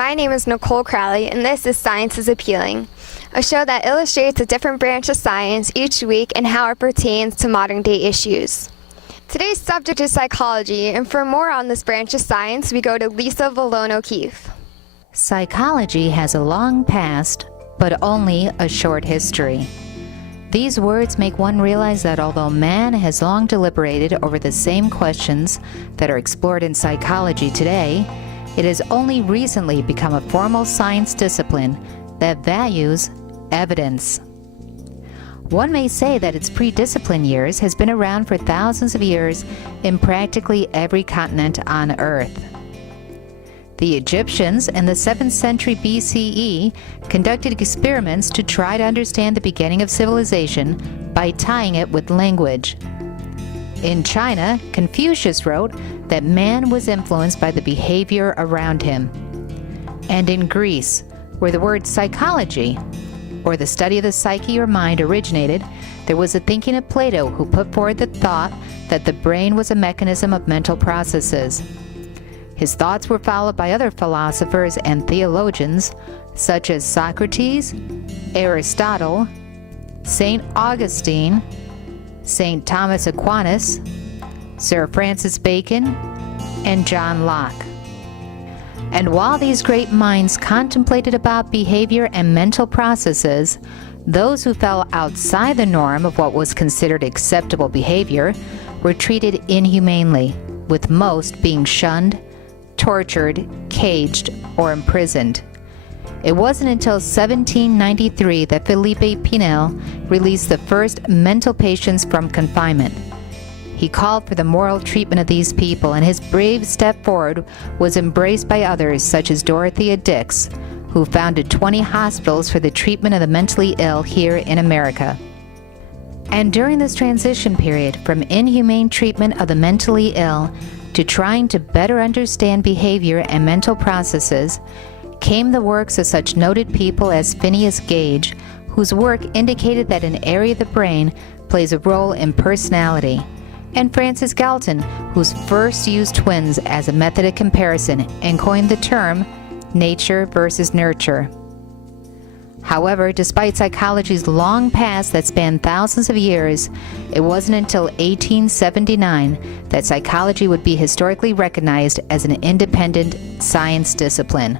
My name is Nicole Crowley, and this is Science is Appealing, a show that illustrates a different branch of science each week and how it pertains to modern-day issues. Today's subject is psychology, and for more on this branch of science, we go to Lisa Valone O'Keefe. Psychology has a long past, but only a short history. These words make one realize that although man has long deliberated over the same questions that are explored in psychology today, it has only recently become a formal science discipline that values evidence. One may say that its pre-discipline years has been around for thousands of years in practically every continent on Earth. The Egyptians in the 7th century BCE conducted experiments to try to understand the beginning of civilization by tying it with language. In China, Confucius wrote that man was influenced by the behavior around him. And in Greece, where the word psychology, or the study of the psyche or mind, originated, there was a thinking of Plato who put forward the thought that the brain was a mechanism of mental processes. His thoughts were followed by other philosophers and theologians, such as Socrates, Aristotle, St. Augustine, St. Thomas Aquinas, Sir Francis Bacon, and John Locke. And while these great minds contemplated about behavior and mental processes, those who fell outside the norm of what was considered acceptable behavior were treated inhumanely, with most being shunned, tortured, caged, or imprisoned. It wasn't until 1793 that Felipe Pinel released the first mental patients from confinement. He called for the moral treatment of these people, and his brave step forward was embraced by others such as Dorothea Dix, who founded 20 hospitals for the treatment of the mentally ill here in America. And during this transition period from inhumane treatment of the mentally ill to trying to better understand behavior and mental processes, came the works of such noted people as Phineas Gage, whose work indicated that an area of the brain plays a role in personality, and Francis Galton, whose first used twins as a method of comparison and coined the term nature versus nurture. However, despite psychology's long past that spanned thousands of years, it wasn't until 1879 that psychology would be historically recognized as an independent science discipline.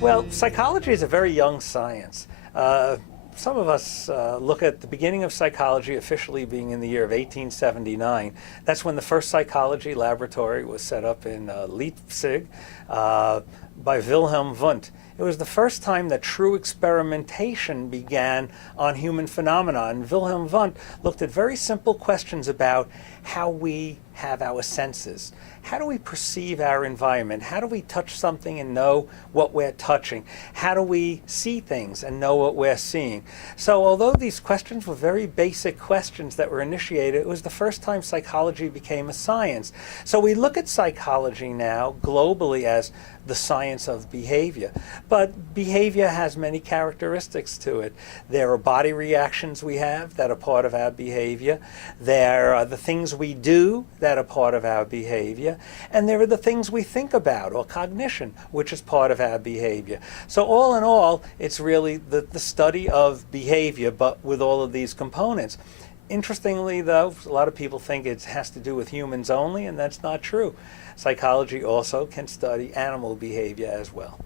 Well, psychology is a very young science. Some of us look at the beginning of psychology officially being in the year of 1879. That's when the first psychology laboratory was set up in Leipzig by Wilhelm Wundt. It was the first time that true experimentation began on human phenomena. And Wilhelm Wundt looked at very simple questions about how we have our senses. How do we perceive our environment? How do we touch something and know what we're touching? How do we see things and know what we're seeing? So although these questions were very basic questions that were initiated, it was the first time psychology became a science. So we look at psychology now globally as the science of behavior. But behavior has many characteristics to it. There are body reactions we have that are part of our behavior. There are the things we do that are part of our behavior. And there are the things we think about, or cognition, which is part of our behavior. So all in all, it's really the study of behavior, but with all of these components. Interestingly, though, a lot of people think it has to do with humans only, and that's not true. Psychology also can study animal behavior as well.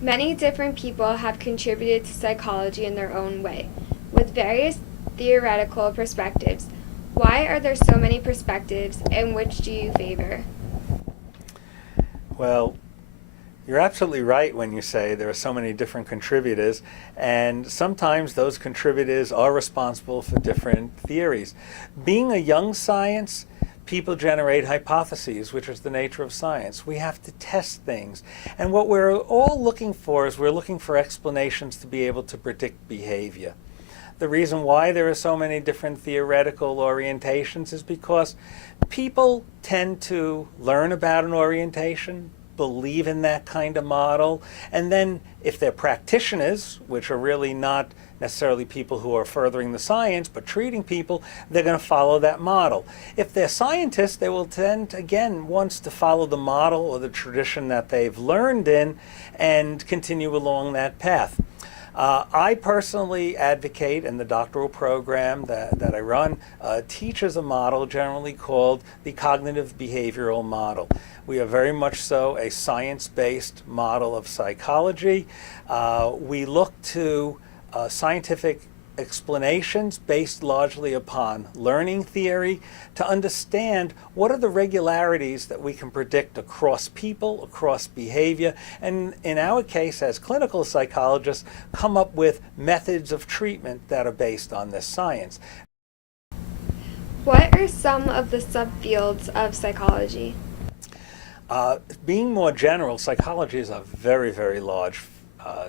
Many different people have contributed to psychology in their own way, with various theoretical perspectives. Why are there so many perspectives, and which do you favor? Well, you're absolutely right when you say there are so many different contributors, and sometimes those contributors are responsible for different theories. Being a young science, people generate hypotheses, which is the nature of science. We have to test things. And what we're all looking for is we're looking for explanations to be able to predict behavior. The reason why there are so many different theoretical orientations is because people tend to learn about an orientation, believe in that kind of model. And then if they're practitioners, which are really not necessarily people who are furthering the science, but treating people, they're going to follow that model. If they're scientists, they will tend, again, once to follow the model or the tradition that they've learned in and continue along that path. I personally advocate, and the doctoral program that I run teaches a model generally called the cognitive behavioral model. We are very much so a science-based model of psychology. We look to scientific explanations based largely upon learning theory to understand what are the regularities that we can predict across people, across behavior, and in our case as clinical psychologists come up with methods of treatment that are based on this science. What are some of the subfields of psychology? Being more general, psychology is a very, very large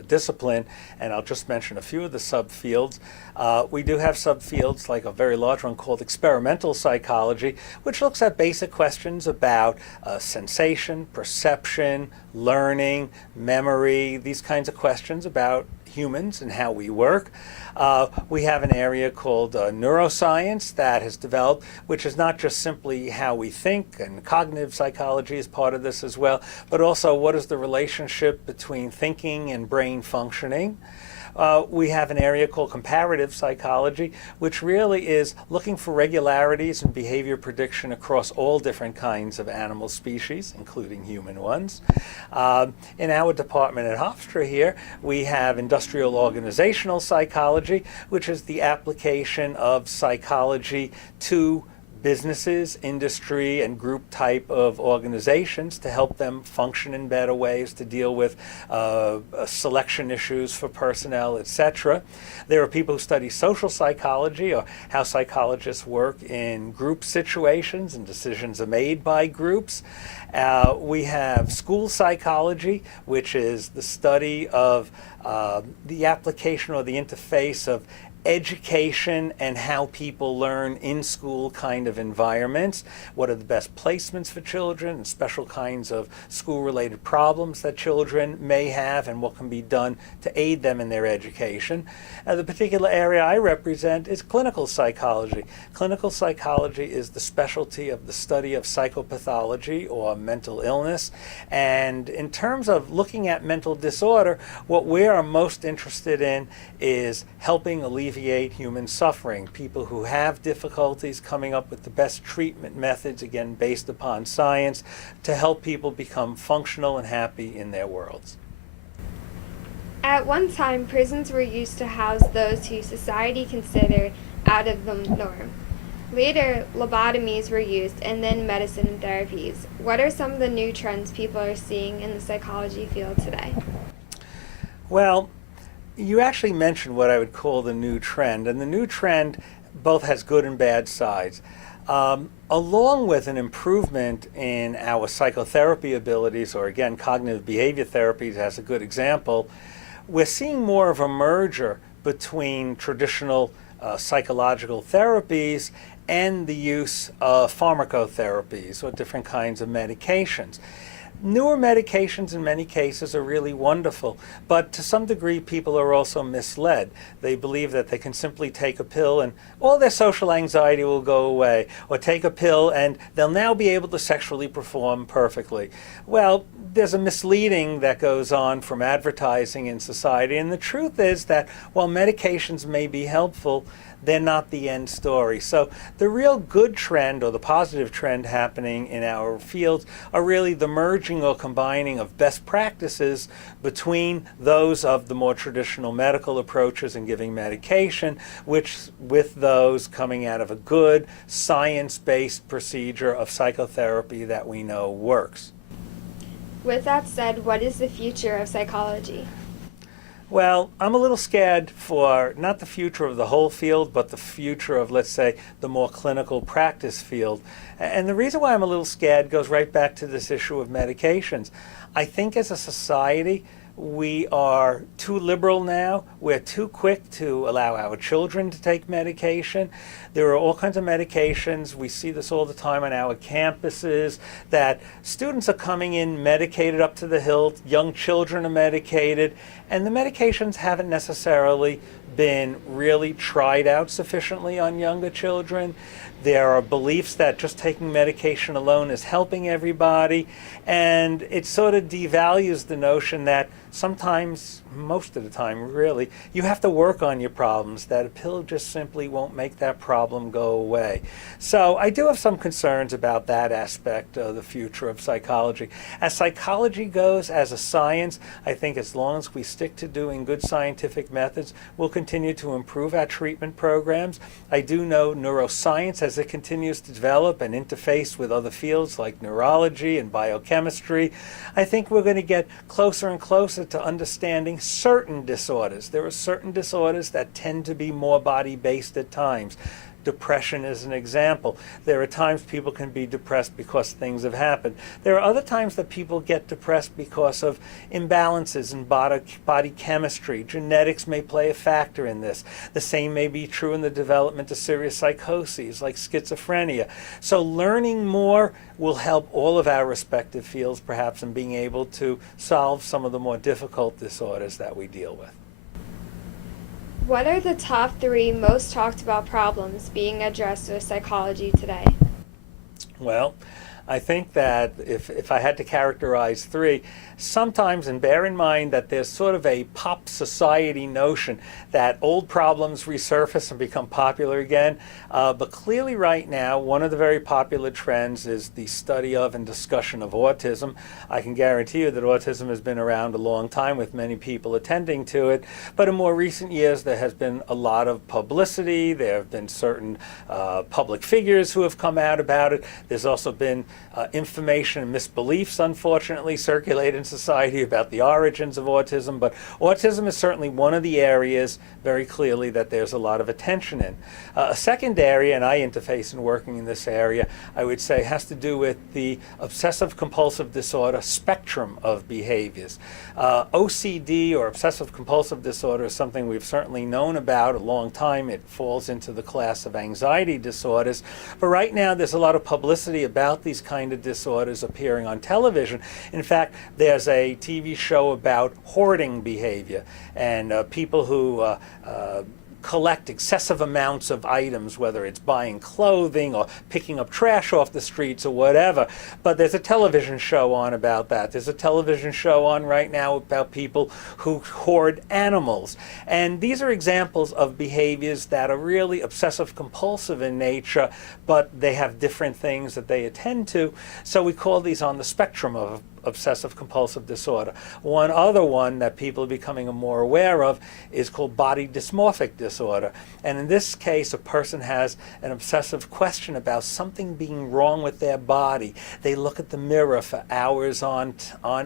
discipline, and I'll just mention a few of the subfields. We do have subfields like a very large one called experimental psychology, which looks at basic questions about sensation, perception, learning, memory, these kinds of questions about humans and how we work. We have an area called neuroscience that has developed, which is not just simply how we think, and cognitive psychology is part of this as well, but also what is the relationship between thinking and brain functioning. We have an area called comparative psychology, which really is looking for regularities in behavior prediction across all different kinds of animal species, including human ones. In our department at Hofstra here, we have industrial organizational psychology, which is the application of psychology to businesses, industry, and group type of organizations to help them function in better ways, to deal with selection issues for personnel, etc. There are people who study social psychology, or how psychologists work in group situations and decisions are made by groups. We have school psychology, which is the study of the application or the interface of education and how people learn in school kind of environments. What are the best placements for children and special kinds of school-related problems that children may have, and what can be done to aid them in their education. The particular area I represent is clinical psychology. Clinical psychology is the specialty of the study of psychopathology or mental illness. And in terms of looking at mental disorder, what we are most interested in is helping alleviate human suffering. People who have difficulties, coming up with the best treatment methods, again based upon science, to help people become functional and happy in their worlds. At one time, prisons were used to house those who society considered out of the norm. Later, lobotomies were used, and then medicine and therapies. What are some of the new trends people are seeing in the psychology field today? Well, you actually mentioned what I would call the new trend, and the new trend both has good and bad sides. Along with an improvement in our psychotherapy abilities, or again, cognitive behavior therapies as a good example, we're seeing more of a merger between traditional psychological therapies and the use of pharmacotherapies or different kinds of medications. Newer medications in many cases are really wonderful, but to some degree people are also misled. They believe that they can simply take a pill and all their social anxiety will go away, or take a pill and they'll now be able to sexually perform perfectly. Well, there's a misleading that goes on from advertising in society, and the truth is that while medications may be helpful, they're not the end story. So the real good trend, or the positive trend happening in our fields, are really the merging or combining of best practices between those of the more traditional medical approaches and giving medication, which with those coming out of a good science-based procedure of psychotherapy that we know works. With that said, what is the future of psychology? Well, I'm a little scared for not the future of the whole field, but the future of, let's say, the more clinical practice field. And the reason why I'm a little scared goes right back to this issue of medications. I think as a society, we are too liberal now. We're too quick to allow our children to take medication. There are all kinds of medications. We see this all the time on our campuses, that students are coming in medicated up to the hilt, young children are medicated, and the medications haven't necessarily been really tried out sufficiently on younger children. There are beliefs that just taking medication alone is helping everybody, and it sort of devalues the notion that sometimes, most of the time really, you have to work on your problems, that a pill just simply won't make that problem go away. So I do have some concerns about that aspect of the future of psychology. As psychology goes as a science, I think as long as we stick to doing good scientific methods, we'll continue to improve our treatment programs. I do know neuroscience, as it continues to develop and interface with other fields like neurology and biochemistry, I think we're going to get closer and closer to understanding certain disorders. There are certain disorders that tend to be more body-based at times. Depression is an example. There are times people can be depressed because things have happened. There are other times that people get depressed because of imbalances in body chemistry. Genetics may play a factor in this. The same may be true in the development of serious psychoses like schizophrenia. So learning more will help all of our respective fields perhaps in being able to solve some of the more difficult disorders that we deal with. What are the top 3 most talked about problems being addressed with psychology today? Well, I think that if I had to characterize 3, sometimes, and bear in mind that there's sort of a pop society notion that old problems resurface and become popular again, but clearly right now one of the very popular trends is the study of and discussion of autism. I can guarantee you that autism has been around a long time with many people attending to it, but in more recent years there has been a lot of publicity. There have been certain public figures who have come out about it. There's also been information and misbeliefs, unfortunately, circulated in society about the origins of autism, but autism is certainly one of the areas very clearly that there's a lot of attention in. A second area, and I interface in working in this area, I would say has to do with the obsessive compulsive disorder spectrum of behaviors. OCD, or obsessive compulsive disorder, is something we've certainly known about a long time. It falls into the class of anxiety disorders, but right now there's a lot of publicity about these kind of disorders appearing on television. In fact, there's a TV show about hoarding behavior, and people who collect excessive amounts of items, whether it's buying clothing or picking up trash off the streets or whatever. But there's a television show on about that. There's a television show on right now about people who hoard animals. And these are examples of behaviors that are really obsessive compulsive in nature, but they have different things that they attend to. So we call these on the spectrum of obsessive compulsive disorder. One other one that people are becoming more aware of is called body dysmorphic disorder. And in this case, a person has an obsessive question about something being wrong with their body. They look at the mirror for hours on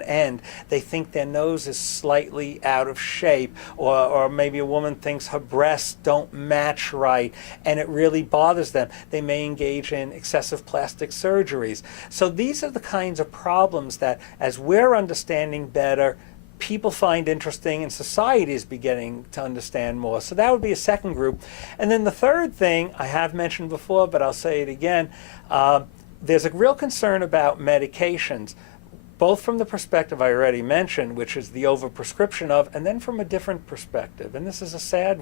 end. They think their nose is slightly out of shape, or maybe a woman thinks her breasts don't match right, and it really bothers them. They may engage in excessive plastic surgeries. So these are the kinds of problems that, as we're understanding better, people find interesting and society is beginning to understand more. So that would be a second group. And then the third thing I have mentioned before, but I'll say it again, there's a real concern about medications, both from the perspective I already mentioned, which is the overprescription of, and then from a different perspective. And this is a sad